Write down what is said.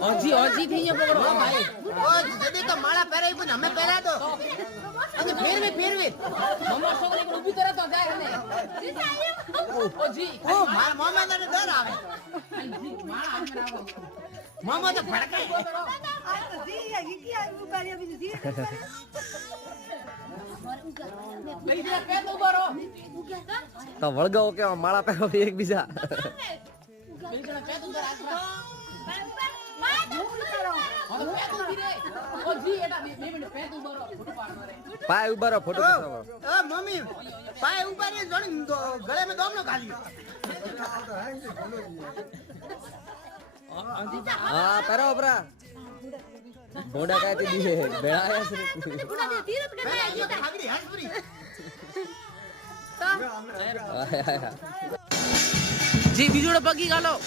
ઓજી ઓજી થી અહીંયા પકડો ભાઈ ઓ જદી તો માળા પહેરાવી પણ અમે પહેરા દો અને ફેરવી મમ્મા છોકરી પણ ઊભી કરે તો જાય ને ઓજી ઓ મારા મોમાં ને ડર આવે મોમાં તો ભડકાય તો વળગાવો કેવા માળા પહેરો એકબીજા પાય ઉભા રહો ફોટો મમ્મી પાય ઉપર જોડી ગળે में દોમનો ખાલી હા પહેરો બરા મોડા કાતી દીએ બેળાયા છે જી બીજોડો પગી ગાલો